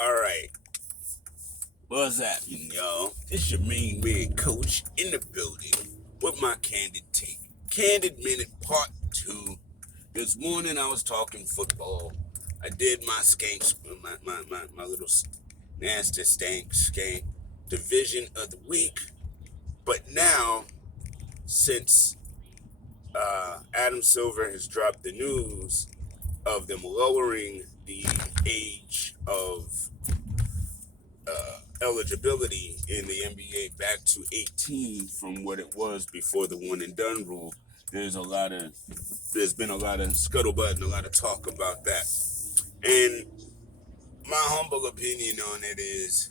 All right, what's happening, y'all? It's your main man, Coach, in the building with my Candid take. Candid Minute Part 2. This morning I was talking football. I did my skank, my little nasty skank division of the week. But now, since Adam Silver has dropped the news of them lowering the age of eligibility in the NBA back to 18 from what it was before the one and done rule. There's been a lot of scuttlebutt and a lot of talk about that. And my humble opinion on it is,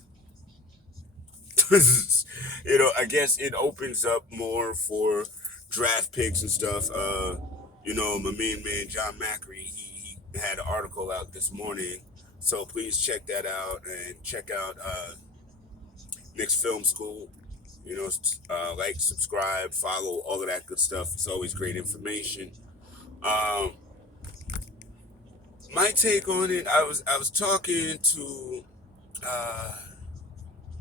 I guess it opens up more for draft picks and stuff. My main man John Macri, he had an article out this morning, so please check that out and check out Nick's Film School. Like, subscribe, follow, all of that good stuff. It's always great information. Um, my take on it, I was talking to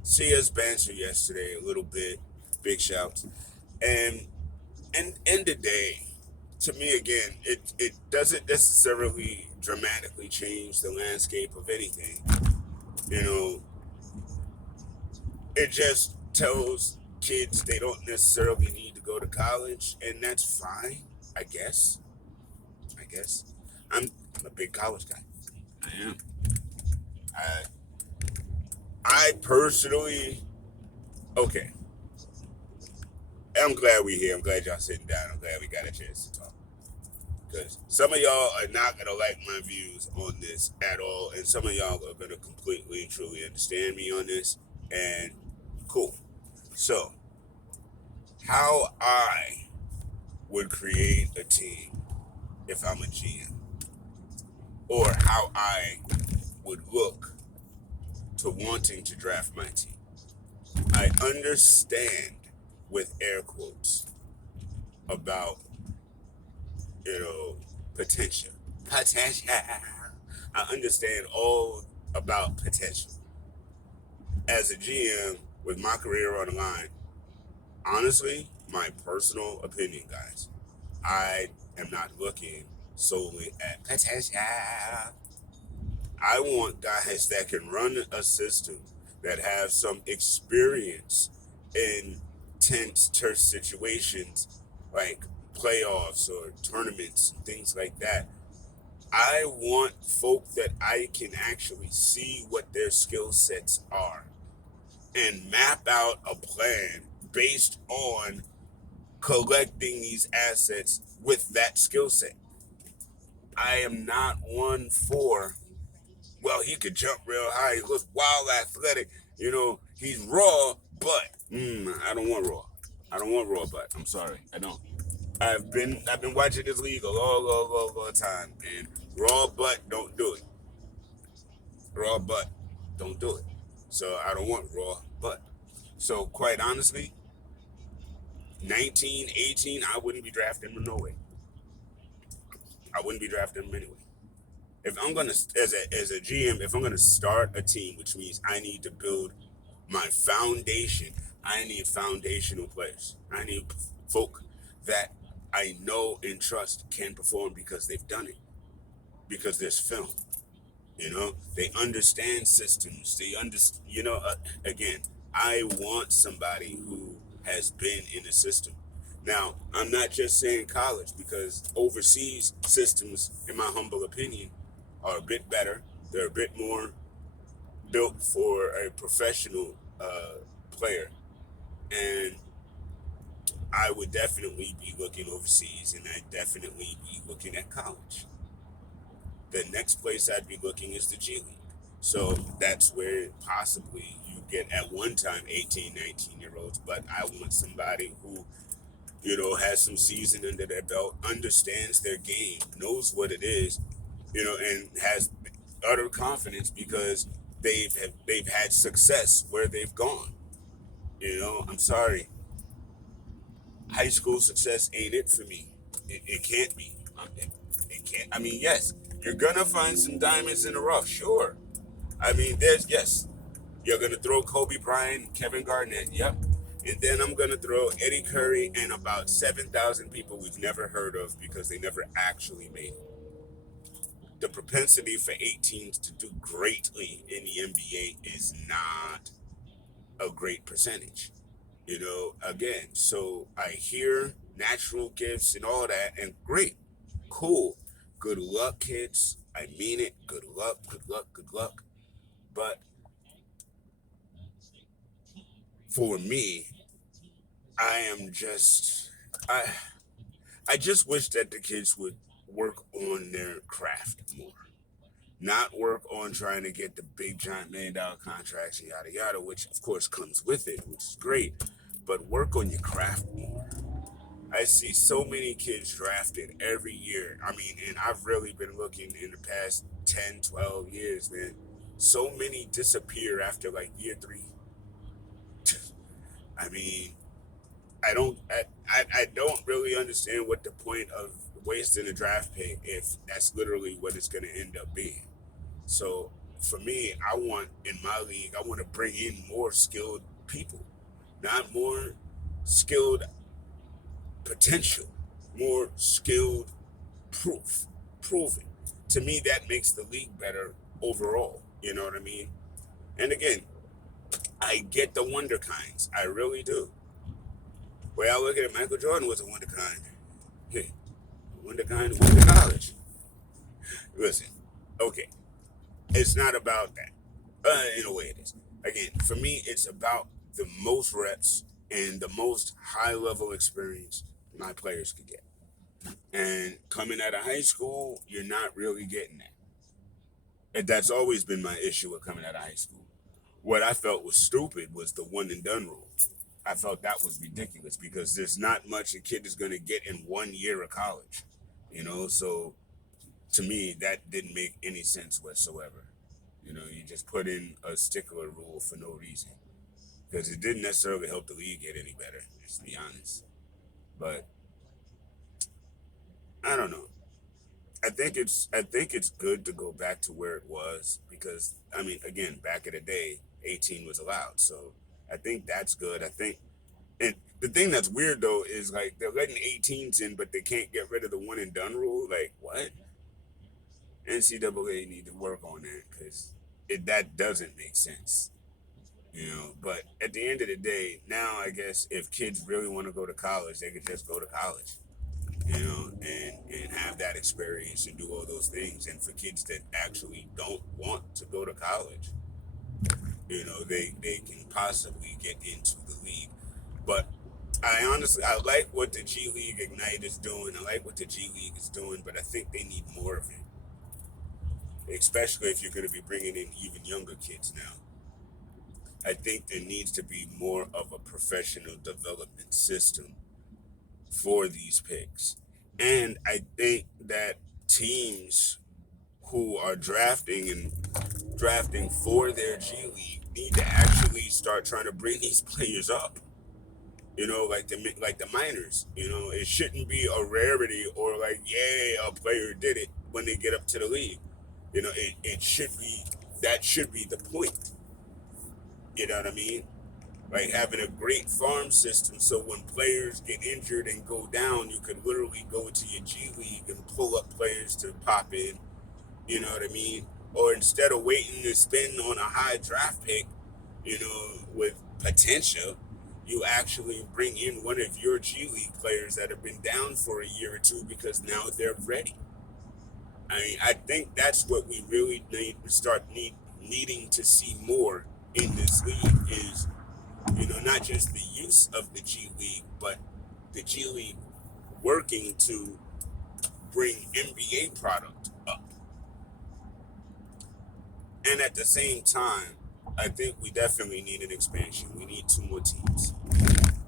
CS Banter yesterday a little bit. Big shouts. And end of day, to me again, it doesn't necessarily dramatically change the landscape of anything. You know, it just tells kids they don't necessarily need to go to college, and that's fine, I guess. I'm a big college guy. I am. I I personally, okay. I'm glad we're here. I'm glad y'all sitting down. I'm glad we got a chance to talk. Because some of y'all are not gonna like my views on this at all, and some of y'all are gonna completely and truly understand me on this. And cool. So, how I would create a team if I'm a GM, or how I would look to wanting to draft my team. I understand, with air quotes, about, potential. Potential. I understand all about potential. As a GM, with my career on the line, honestly, my personal opinion, guys, I am not looking solely at potential. I want guys that can run a system, that have some experience in tense turf situations like playoffs or tournaments and things like that. I want folk that I can actually see what their skill sets are and map out a plan based on collecting these assets with that skill set. I am not one for, well, he could jump real high, he looks wild athletic, he's raw, but I don't want raw. I don't want raw butt. I'm sorry, I don't. I've been watching this league a long time, and raw butt don't do it. Raw butt don't do it. So I don't want raw butt. So quite honestly, 19, 18, I wouldn't be drafting him no way. I wouldn't be drafting him anyway. If I'm gonna, as a GM, if I'm gonna start a team, which means I need to build my foundation, I need foundational players. I need folk that I know and trust can perform because they've done it. Because there's film. They understand systems. Again, I want somebody who has been in the system. Now, I'm not just saying college, because overseas systems, in my humble opinion, are a bit better. They're a bit more built for a professional player. And I would definitely be looking overseas, and I'd definitely be looking at college. The next place I'd be looking is the G League. So that's where possibly you get at one time 18, 19-year-olds, but I want somebody who, has some season under their belt, understands their game, knows what it is, and has utter confidence because they've had success where they've gone. I'm sorry. High school success ain't it for me. It can't be. It can't. I mean, yes, you're gonna find some diamonds in the rough, sure. I mean, there's yes, you're gonna throw Kobe Bryant, Kevin Garnett, yep, and then I'm gonna throw Eddie Curry and about 7,000 people we've never heard of because they never actually made it. The propensity for 18s to do greatly in the NBA is not a great percentage. Again, so I hear natural gifts and all that, and great, cool, good luck, kids. I mean it. Good luck, good luck, good luck. But for me, I am just, I, I just wish that the kids would work on their craft more, not work on trying to get the big giant $1 million contracts and yada yada, which of course comes with it, which is great. But work on your craft more. I see so many kids drafted every year. I mean, and I've really been looking in the past 10, 12 years, man. So many disappear after like year three. I mean, I don't really understand what the point of wasting a draft pick if that's literally what it's gonna end up being. So for me, I want in my league, I want to bring in more skilled people, not more skilled potential, more skilled proof, proving. To me, that makes the league better overall. You know what I mean? And again, I get the wonder kinds. I really do. Way I look at it, Michael Jordan was a wonder kind. Hey, wonder kind who went to college. Listen, okay, it's not about that. In a way, it is. Again, for me, it's about the most reps and the most high level experience my players could get. And coming out of high school, you're not really getting that. And that's always been my issue with coming out of high school. What I felt was stupid was the one and done rule. I felt that was ridiculous because there's not much a kid is going to get in 1 year of college. So to me, that didn't make any sense whatsoever. You just put in a stickler rule for no reason because it didn't necessarily help the league get any better, just to be honest. But I don't know. I think it's good to go back to where it was because I mean again back in the day 18 was allowed, so I think that's good. I think, and the thing that's weird though is like they're letting 18s in but they can't get rid of the one and done rule. Like what? NCAA need to work on that because that doesn't make sense. But at the end of the day, now I guess if kids really want to go to college, they could just go to college, and have that experience and do all those things. And for kids that actually don't want to go to college, they can possibly get into the league. But I like what the G League Ignite is doing. I like what the G League is doing, but I think they need more of it, especially if you're going to be bringing in even younger kids now. I think there needs to be more of a professional development system for these picks. And I think that teams who are drafting for their G League need to actually start trying to bring these players up. Like the minors. It shouldn't be a rarity or like yeah, a player did it when they get up to the league. It should be that should be the point. You know what I mean? Like having a great farm system so when players get injured and go down, you could literally go to your G League and pull up players to pop in. You know what I mean? Or instead of waiting to spend on a high draft pick, with potential, you actually bring in one of your G League players that have been down for a year or two because now they're ready. I mean, I think that's what we really need to start needing to see more in this league is, not just the use of the G League, but the G League working to bring NBA product up. And at the same time, I think we definitely need an expansion. We need two more teams.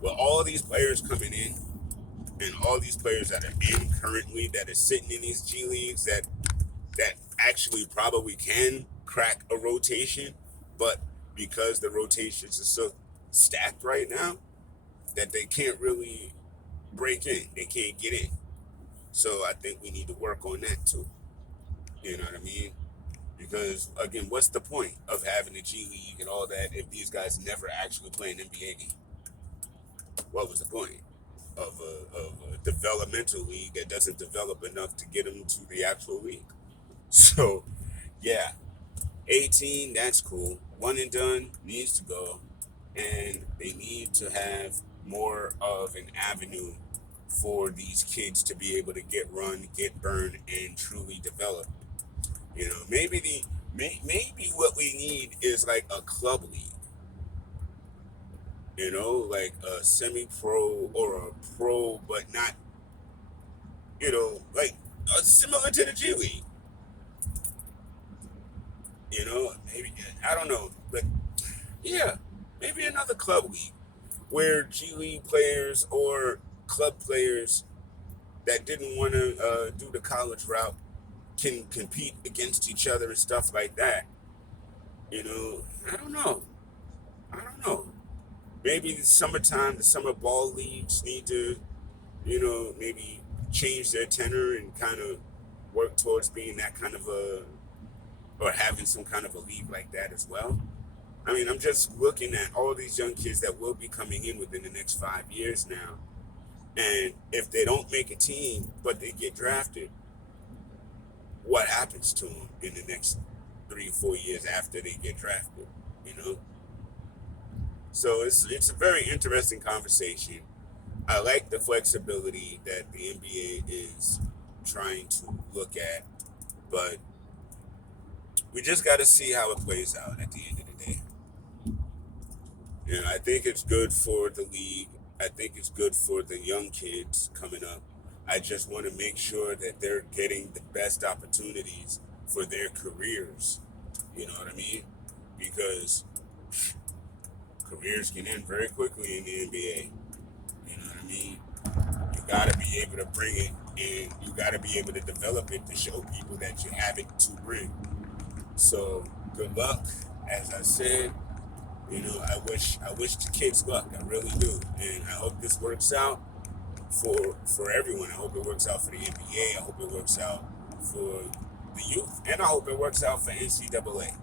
With all these players coming in and all these players that are in currently that are sitting in these G Leagues that actually probably can crack a rotation, but because the rotations are so stacked right now that they can't really break in. They can't get in. So I think we need to work on that too. You know what I mean? Because again, what's the point of having a G League and all that if these guys never actually play an NBA game? What was the point of a developmental league that doesn't develop enough to get them to the actual league? So yeah, 18, that's cool. One and done needs to go, and they need to have more of an avenue for these kids to be able to get run, get burned, and truly develop. Maybe what we need is like a club league. Like a semi-pro or a pro, but not, like similar to the G League. Maybe I don't know, but yeah, maybe another club league where G League players or club players that didn't want to do the college route can compete against each other and stuff like that. I don't know. I don't know. Maybe the summertime, the summer ball leagues need to, maybe change their tenor and kind of work towards being that kind of or having some kind of a league like that as well. I mean, I'm just looking at all these young kids that will be coming in within the next 5 years now. And if they don't make a team, but they get drafted, what happens to them in the next 3 or 4 years after they get drafted? You know, so it's a very interesting conversation. I like the flexibility that the NBA is trying to look at, but we just got to see how it plays out at the end of the day. I think it's good for the league. I think it's good for the young kids coming up. I just want to make sure that they're getting the best opportunities for their careers. You know what I mean? Because careers can end very quickly in the NBA. You know what I mean? You got to be able to bring it, and you got to be able to develop it to show people that you have it to bring. So good luck. As I said, I wish the kids luck. I really do, and I hope this works out for everyone. I hope it works out for the NBA. I hope it works out for the youth, and I hope it works out for NCAA,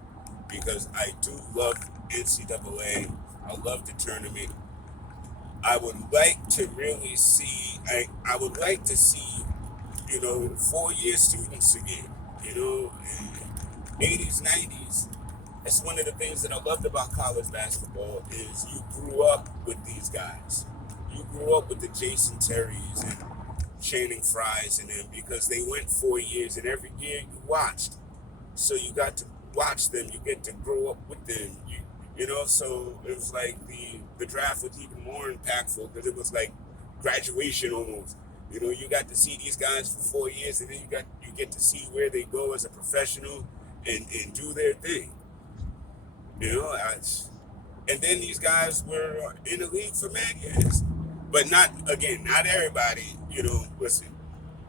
because I do love NCAA. I love the tournament. I would like to really see. I would like to see, 4-year students again. 80s, 90s. That's one of the things that I loved about college basketball is you grew up with these guys. You grew up with the Jason Terrys and Channing Frys and them, because they went 4 years, and every year you watched. So you got to watch them. You get to grow up with them. So it was like the draft was even more impactful because it was like graduation almost. You got to see these guys for 4 years, and then you get to see where they go as a professional and do their thing. And then these guys were in the league for many years. But not everybody, listen,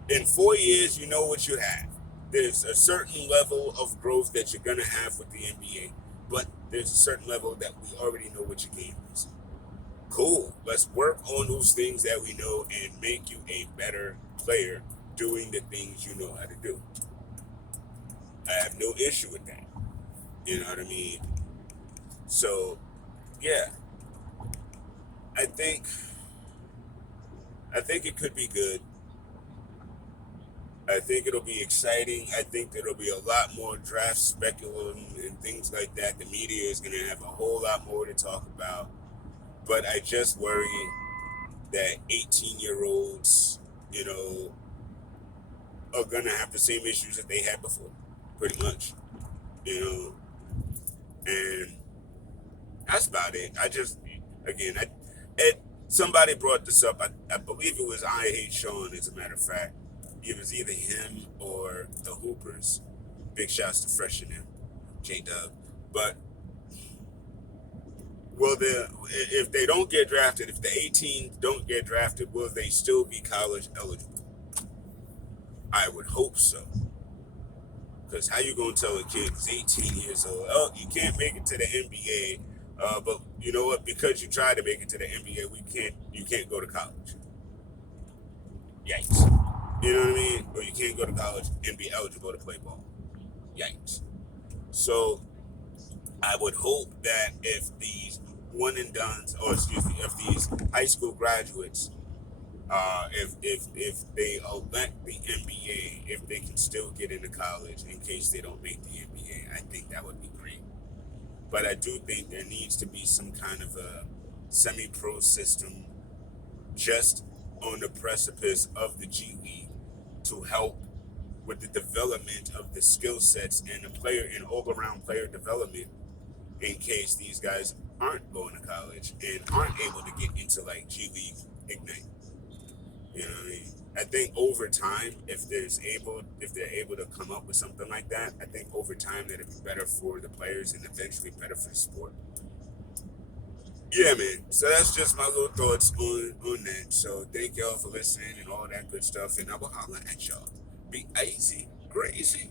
in 4 years, you know what you have. There's a certain level of growth that you're going to have with the NBA, but there's a certain level that we already know what your game is. Cool. Let's work on those things that we know and make you a better player doing the things you know how to do. I have no issue with that. You know what I mean? So, yeah, I think it could be good. I think it'll be exciting. I think there'll be a lot more draft speculation and things like that. The media is going to have a whole lot more to talk about. But I just worry that 18-year-olds, are going to have the same issues that they had before, pretty much. And that's about it. Somebody brought this up. I believe it was I Hate Sean, as a matter of fact. It was either him or the Hoopers. Big shouts to Fresh and him, J-Dub. But if they don't get drafted, if the 18 don't get drafted, will they still be college eligible? I would hope so. Because how you going to tell a kid who's 18 years old, oh, you can't make it to the NBA, but you know what? Because you tried to make it to the NBA, you can't go to college. Yikes. You know what I mean? Or you can't go to college and be eligible to play ball. Yikes. So I would hope that if these one and dones, or excuse me, if these high school graduates, if they elect the NBA, if they can still get into college in case they don't make the NBA, I think that would be great. But I do think there needs to be some kind of a semi-pro system just on the precipice of the G League to help with the development of the skill sets and the player and all-around player development in case these guys aren't going to college and aren't able to get into like G League Ignite. You know what I mean? I think over time, if they're able to come up with something like that, I think over time that'd be better for the players and eventually better for the sport. Yeah, man. So that's just my little thoughts on that. So thank y'all for listening and all that good stuff. And I will holler at y'all. Be easy, crazy.